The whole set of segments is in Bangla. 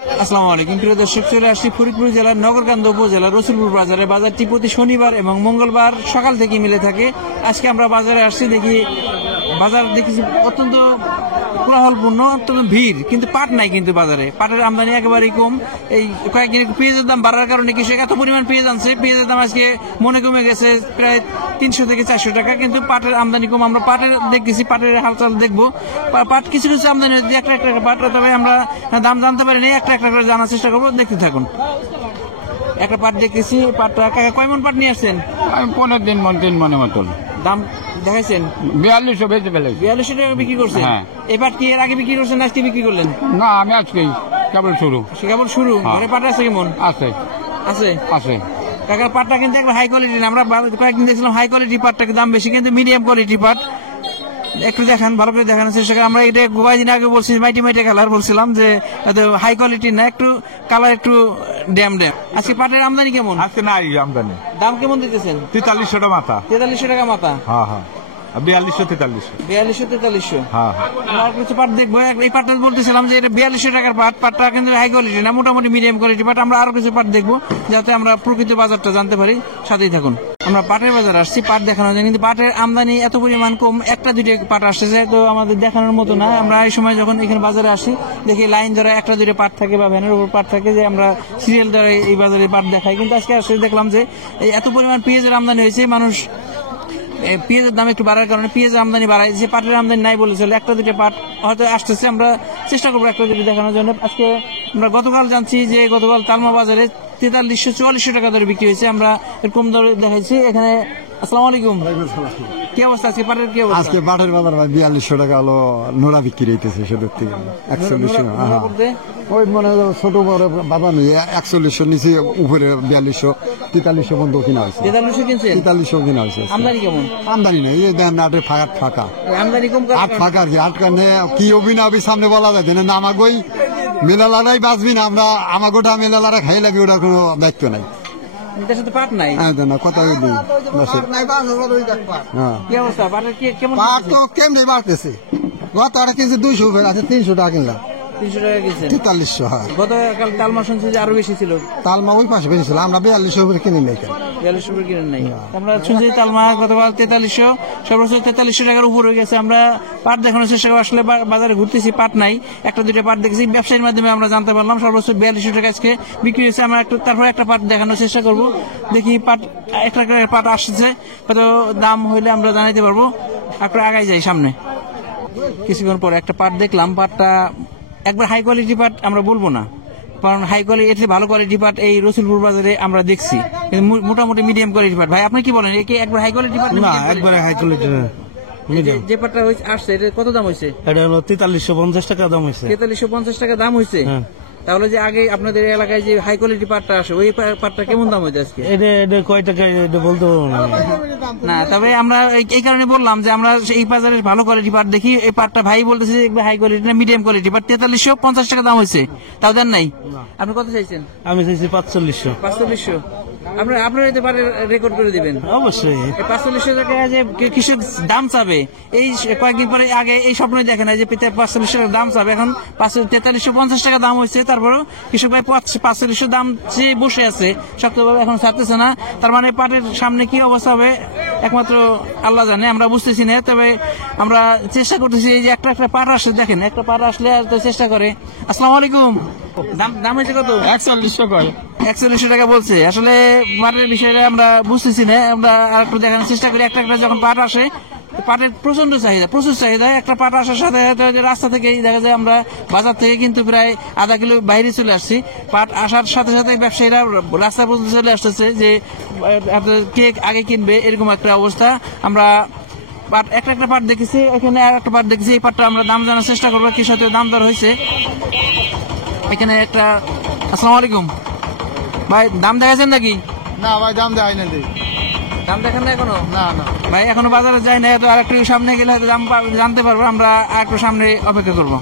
আসসালামু আলাইকুম প্রিয় দর্শক, চলে আসছি ফরিদপুর জেলার নগরকান্দা উপজেলার রসুলপুর বাজারে। বাজারটি প্রতি শনিবার এবং মঙ্গলবার সকাল থেকে মিলে থাকে। আজকে আমরা বাজারে আসছি, দেখি বাজার দেখেছি অত্যন্ত কোলাহলপূর্ণ, অত্যন্ত ভিড়, কিন্তু পাট নাই। কিন্তু বাজারে পাটের আমদানি একেবারেই কম। এই কয়েকদিন পেঁয়াজের দাম বাড়ার কারণে কৃষক এত পরিমাণ পেঁয়াজ আনছে, পেঁয়াজের দাম আজকে মনে কমে গেছে প্রায় 300 থেকে 400 টাকা, কিন্তু পাটের আমদানি কম। আমরা পাটের দেখতেছি, পাটের হালচাল দেখবো। পাট কিছু কিছু আমদানি হচ্ছে, একটা একটা পাট, তবে আমরা দাম জানতে পারিনি। একটা একটা করে জানার চেষ্টা করবো, দেখতে থাকুন। একটা পাট দেখতেছি, পাটটা কয় মন পাট নিয়ে আসছেন? আমি 15 মন 3 মনের মতন। দাম দেখাইছেন? 4200 বেচে ফেলেছি। 4200 টাকা বিক্রি করছেন? হ্যাঁ। এই পাট কি এর আগে বিক্রি করছেন, আজকে বিক্রি করলেন? না, আমি আজকেই কেবল শুরু। কেবল শুরু? হ্যাঁ। ঘরে পাট আছে কেমন? আছে আছে আছে। কাকার পাটটা কিন্তু একবার হাই কোয়ালিটি না। আমরা কয়েকদিন দেখছিলাম হাই কোয়ালিটি পাটটাকে দাম বেশি, কিন্তু মিডিয়াম কোয়ালিটি পাট একটু দেখান, ভালো করে দেখানোর চেষ্টা করেন। আমরা এটা কয়েকদিন আগে বলছি মাইটি মাইটি কালার, বলছিলাম যে হাই কোয়ালিটি না, একটু কালার একটু ড্যাম ড্যাম। আজকে পাটের আমদানি কেমন? আজকে নাই আমদানি। দাম কেমন দিতেছেন? 4300 টাকা মাথা। 4300 টাকা মাথা? হ্যাঁ হ্যাঁ, 4200 4300। 4200-4300। হ্যাঁ। আর কিছু পাট দেখবো। এই পাটটা বলতেছিলাম যে এটা 4200 টাকার পাট। পাটটা কিন্তু হাই কোয়ালিটি না, মোটামুটি মিডিয়াম কোয়ালিটি পাট। আমরা আরো কিছু পাট দেখবো, যাতে আমরা প্রকৃত বাজারটা জানতে পারি। সাথেই থাকুন। আমরা পাটের বাজার আসছি, পাট দেখানোর জন্য, কিন্তু পাটের আমদানি এত পরিমাণ কম, একটা দুইটা পাট আসতেছে, তো আমাদের দেখানোর মতো না। আমরা এই সময় যখন এখানে বাজারে আসি, দেখি লাইন ধরে একটা দুইটা পাট থাকে বা ভ্যানের উপর পাট থাকে, যে আমরা সিরিয়াল দ্বারা এই বাজারে পাট দেখাই। কিন্তু আজকে আসলে দেখলাম যে এত পরিমাণ পেঁয়াজের আমদানি হয়েছে, মানুষ পেঁয়াজের দাম একটু বাড়ার কারণে পেঁয়াজের আমদানি বাড়ায়, যে পাটের আমদানি নাই বলে চলে। একটা দুটো পাট হয়তো আসতেছে, আমরা চেষ্টা করবো একটা দুটো দেখানোর জন্য। আজকে আমরা গতকাল জানছি যে গতকাল তালমা বাজারে 4300-4400 টাকা দরে বিক্রি হয়েছে, আমরা এরকম দরে দেখাইছি এখানে। আসসালামু আলাইকুম। কি অবস্থা আজকে পাটের? কি অবস্থা আজকে পাটের বাজার 4200 টাকা হলো নোড়া বিক্রি হইতেছে সদর থেকে। 4100 ওই মনে ছোট বড় বাবা নেই, 4100 নিচে উপরে 4200 4300 পর্যন্ত কিনা হয়েছে। 4300 কিনছেন? 4300 কিনা হয়েছে। আমদানি কেমন? আমদানি নেই, এই দেন আটের ফাঁকা। আমদানি কম আট ফাঁকা আর কি, আট কারণে কি অভিনয় সামনে বলা যাচ্ছে না। আমাগোই মেলালারাই বাঁচবি না, আমরা আমাগোটা মেলালারা খাই লাগি, ওটা কোনো দায়িত্ব নাই। পাট নাই কথা কি অবস্থা পাটের? কেমন পাট তো কেমনি বাড়তেছে। গত আটা কিনছে 200 আছে, 300 টাকা কিনলাম। 300 টাকা কিনছেন? 4300। হ্যাঁ, গতকাল তালমা শুনছি যে আরো বেশি ছিল। তালমা ওই পাশে বেশি ছিল, আমরা 4200 করে কিনি নাই। 4200 করে কিনেন নাই? আমরা শুনছি তালমা গতকাল 4300, সর্বোচ্চ 4300 টাকার উপর হয়ে গেছে। আমরা পাট দেখানোর চেষ্টা করে আসলে বাজারে ঘুরতেছি, পাট নাই। একটা দুটো পাট দেখেছি, ব্যবসায়ীর মাধ্যমে আমরা জানতে পারলাম সর্বোচ্চ 4200 টাকা আজকে বিক্রি হয়েছে। আমরা তারপর একটা পাট দেখানোর চেষ্টা করব, দেখি পাট একটা পাট আসছে, হয়তো দাম হইলে আমরা জানাইতে পারবো। আপনার আগাই যাই সামনে। কিছুক্ষণ পর একটা পাট দেখলাম, পাটটা একবার হাই কোয়ালিটি পাট আমরা বলবো না, কারণ হাই কোয়ালিটি ভালো কোয়ালিটি পাট এই রসুলপুর বাজারে আমরা দেখছি, মোটামুটি মিডিয়াম কোয়ালিটি পাট। ভাই আপনি কি বলেন, একে একবার হাই কোয়ালিটি পাট? না, একবারে হাই কোয়ালিটি না। যে পাটটা আসছে এটা কত দাম হয়েছে? এটা হলো 4350 টাকা দাম হয়েছে। 4350 টাকা দাম হয়েছে। তাহলে যে আগে আপনাদের এলাকায় যে হাই কোয়ালিটি পাটটা আসে, ওই পাটটা কেমন দাম হয়েছে আজকে? এটা কয় টাকা এটা বলতে পারবো না। তবে আমরা এই কারণে বললাম যে আমরা এই বাজারে ভালো কোয়ালিটি পাট দেখি। এই পাটটা ভাই বলতেছে হাই কোয়ালিটি না, মিডিয়াম কোয়ালিটি পাট। 4350 টাকা দাম হয়েছে, তাও দেন নাই? আপনি কত চাইছেন? আমি চাইছি 4500। 4500? আপনার এতে পারে রেকর্ড করে দিবেন অবশ্যই। 4500 টাকা যে কৃষক দাম চাবে, এই কয়েকদিন পরে আগে এই স্বপ্নই দেখে না যে 4500 টাকা দাম চাবে, এখন 4350 টাকা দাম হয়েছে। তারপরেও কৃষক ভাই 4500 দাম চেয়ে বসে আছে শক্তভাবে, এখন ছাড়তেছে না। তার মানে পাটের সামনে কি অবস্থা হবে একমাত্র আল্লাহ জানে, আমরা বুঝতেছি না। তবে আমরা চেষ্টা করতেছি, এই যে একটা পাট আসলে দেখেন, একটা পাট আসলে চেষ্টা করে। আসসালামু আলাইকুম। দাম হয়েছে কত? 4100 করে। 4100 টাকা বলছে। আসলে পাটের বিষয়টা আমরা বুঝতেছি না, আমরা আর একটু দেখানোর চেষ্টা করি। একটা যখন পাট আসে, পাটের প্রচুর চাহিদা। একটা পাট আসার সাথে রাস্তা থেকে দেখা যায় আমরা বাজার থেকে কিন্তু প্রায় আধা কিলো বাইরে চলে আসছি। পাট আসার সাথে সাথে ব্যবসায়ীরা রাস্তা পর্যন্ত চলে আসতেছে যে কে আগে কিনবে, এরকম একটা অবস্থা। আমরা পাট একটা পাট দেখেছি, এখানে আর একটা পাট দেখেছি। এই পাটটা আমরা দাম জানার চেষ্টা করবো কি সাথে দাম দর হয়েছে এখানে একটা। আসসালামু আলাইকুম ভাই, দাম দেখাচ্ছেন নাকি? না ভাই, দাম দেয় না। দাম দেখেন না এখনো? না ভাই, এখনো বাজারে যাই না, তো আর একটু সামনে গেলে হয়তো দাম জানতে পারবো। আমরা আর একটু সামনে অপেক্ষা করবো।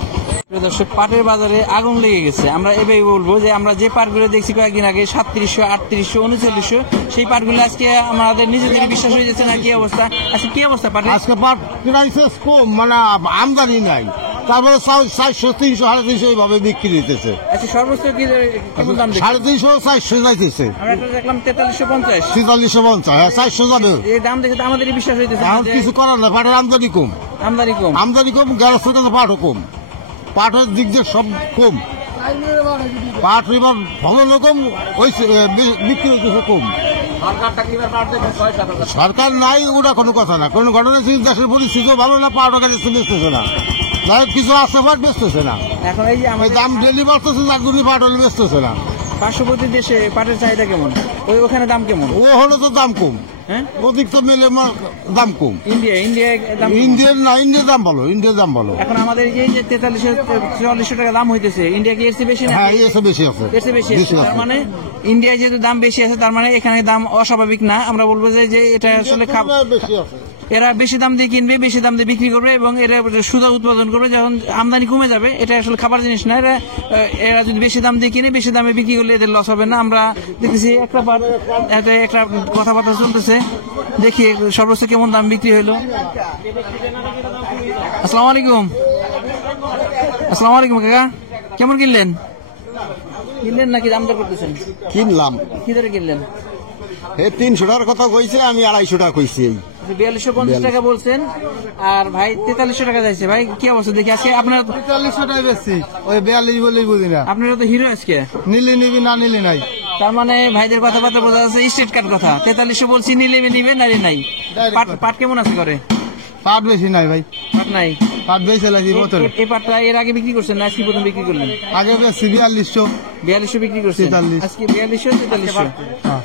দর্শক, পাটের বাজারে আগুন লেগে গেছে। আমরা এভাবে বলবো যে আমরা যে পাটগুলো দেখছি কয়েকদিন আগে 3700, 3800, 3900, সেই পাটগুলো আজকে আমাদের নিজেদের বিশ্বাস হয়ে যাচ্ছে না। কি অবস্থা আজকে? কি অবস্থা পাটের? আজকে পাট প্রাইস কম, মানে আমদানি নাই। তারপরে 400, 300, 350 এইভাবে বিক্রি হইতেছে। আচ্ছা সর্বোচ্চ কি কেমন দাম দেখি 350, 400 যাইতেছে। আমরা একটা দেখলাম 4350 4350, হ্যাঁ 400 যাবে। এই দাম দেখে তো আমাদেরই বিশ্বাস হইতেছে না এখন যে কিছু করার না, পাটের আমদানি কম। আমদানি কম। আমদানি কম, গ্যারেজের কাছে পাটও কম। পাটের দিক দিয়ে সব কম। পাট এবার ফলন কম, ওই বিক্রি হইতেছে কম। সরকার নাই ওটা কোনো কথা না, কোনো ঘটনা ছিল, দেশের পরিস্থিতিও ভালো না, পাটও গাড়ি বেচতেছে না, যাই হোক কিছু আছে পাট বেচতেছে না। এখন এই যে ওই আমাদের দাম ডেলি বাড়তেছে, যার জন্য পাট হলে বেচতেছে না। পার্শ্ববর্তী দেশে পাটের চাহিদা কেমন? ওখানে দাম কেমন? ও হলে তো দাম কম, হ্যাঁ ওদিক তো মেলে দাম কম। ইন্ডিয়া দাম কম। ইন্ডিয়ার দাম ভালো, ইন্ডিয়ার দাম ভালো। এখন আমাদের এই যে 4300-4400 টাকা দাম হইতেছে, ইন্ডিয়া কি এর চেয়ে বেশি না? হ্যাঁ এসে বেশি আছে, এর চেয়ে বেশি আছে। তার মানে ইন্ডিয়ায় যেহেতু দাম বেশি আছে, তার মানে এখানে দাম অস্বাভাবিক না। আমরা বলবো যে এটা আসলে বেশি আছে। এরা বেশি দাম দিয়ে কিনবে, বেশি দাম দিয়ে বিক্রি করবে এবং এরা সুদা উৎপাদন করবে। যখন আমদানি কমে যাবে, এটা আসলে খাবার জিনিস না। এরা যদি বেশি দাম দিয়ে কিনে, বেশি দামে বিক্রি করলে এদের লস হবে না। আমরা দেখতেছি একটা কথাবার্তা চলতেছে, দেখি সর্বোচ্চ কেমন দাম বিক্রি হইলো। আসসালামু আলাইকুম। আসসালামু আলাইকুম কাকা, কেমন কিনলেন নাকি দাম দর করতেছেন? কিনলাম, কি দরে কিনলেন? 300 টাকার কথা কইছে, আমি 250 টাকা কইছি। 4250 টাকা বলছেন, আর ভাই 4300 টাকা যাইছে। ভাই কি অবস্থা দেখি আজকে আপনার? 4300 টাকা বেশি, ওই 42 বলেই বুঝি না। আপনারা তো হিরো আজকে, নিলি নিবি, না নিলি নাই। তার মানে ভাইদের কথাবার্তা বোঝা যাচ্ছে স্ট্রেট কাট কথা। 4300 বলছি, নিবে নাইলে নাই। পাট কেমন আছে করে? পাট বেশি নাই ভাই, পাট নাই, পাট বেশি লাগি বোতলে। এই পাটটা এর আগে বিক্রি করছেন না আজকে প্রথম বিক্রি করলেন? আগে বেশি 4200, 4200 বিক্রি করছেন, 43। আজকে 4200, 4300। হ্যাঁ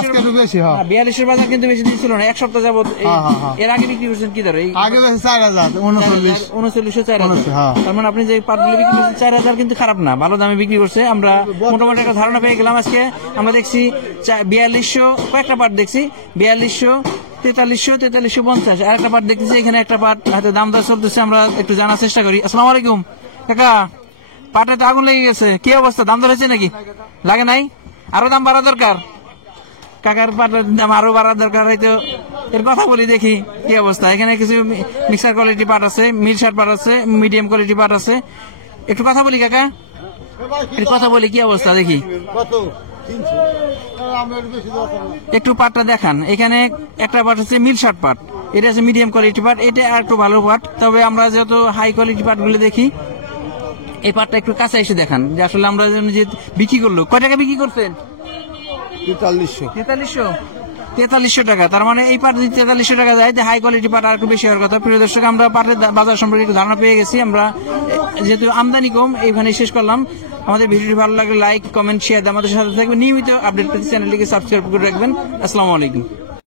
আজকে একটু বেশি। হ্যাঁ 4200 বাজার কিন্তু বেশি দিন ছিল না, এক সপ্তাহ যাবত। হ্যাঁ। এর আগে বিক্রি করছেন কি দরে? আগে বেশি 4000, 39। 3900, 4000। হ্যাঁ। তার মানে আপনি যে পাটগুলো বিক্রি করছেন 4000 কিন্তু খারাপ না, ভালো দামে বিক্রি করছে। আমরা মোটামুটি একটা ধারণা পেয়ে গেলাম। আজকে আমরা দেখছি 4200, কয়েকটা পাট দেখছি 4200, 4300, 4350। আর একটা পাট দেখতেছি, এখানে একটা পাট হয়তো দাম দর চলতেছে, আমরা একটু জানার চেষ্টা করি। আসসালামু আলাইকুম কাকা, পাটে তো আগুন লেগে গেছে, কি অবস্থা? দাম দর হয়েছে নাকি? লাগে নাই? আরো দাম বাড়া দরকার? কাকার পাটের দাম আরো বাড়ার দরকার হয়তো। এর কথা বলি, দেখি কি অবস্থা। এখানে কিছু মিক্সার কোয়ালিটি পাট আছে, মিলসার পাট আছে, মিডিয়াম কোয়ালিটি পাট আছে। একটু কথা বলি কাকা, একটু কথা বলি, কি অবস্থা দেখি। একটু পাটটা দেখান। এখানে একটা পাট হচ্ছে মিলসার পাট, এটা হচ্ছে মিডিয়াম কোয়ালিটি পাট, এটা আর একটু ভালো পাট। তবে আমরা যত হাই কোয়ালিটি পাটগুলো দেখি, এই পাটটা একটু কাছে এসে দেখান, যে আসলে আমরা যে বিক্রি করলো। কয় টাকা বিক্রি করছেন? 4300। 4300 টাকা। তার মানে এই পাট 4300 টাকা যায়, হাই কোয়ালিটি পাট আর একটু বেশি হওয়ার কথা। প্রিয় দর্শক, আমরা পাটের বাজার সম্পর্কে একটু ধারণা পেয়ে গেছি। আমরা যেহেতু আমদানি কম, এইখানে শেষ করলাম। আমাদের ভিডিওটি ভালো লাগলে লাইক, কমেন্ট, শেয়ার, আমাদের সাথে থাকবেন। নিয়মিত আপডেট পেতে চ্যানেলটিকে সাবস্ক্রাইব করে রাখবেন। আসসালামু আলাইকুম।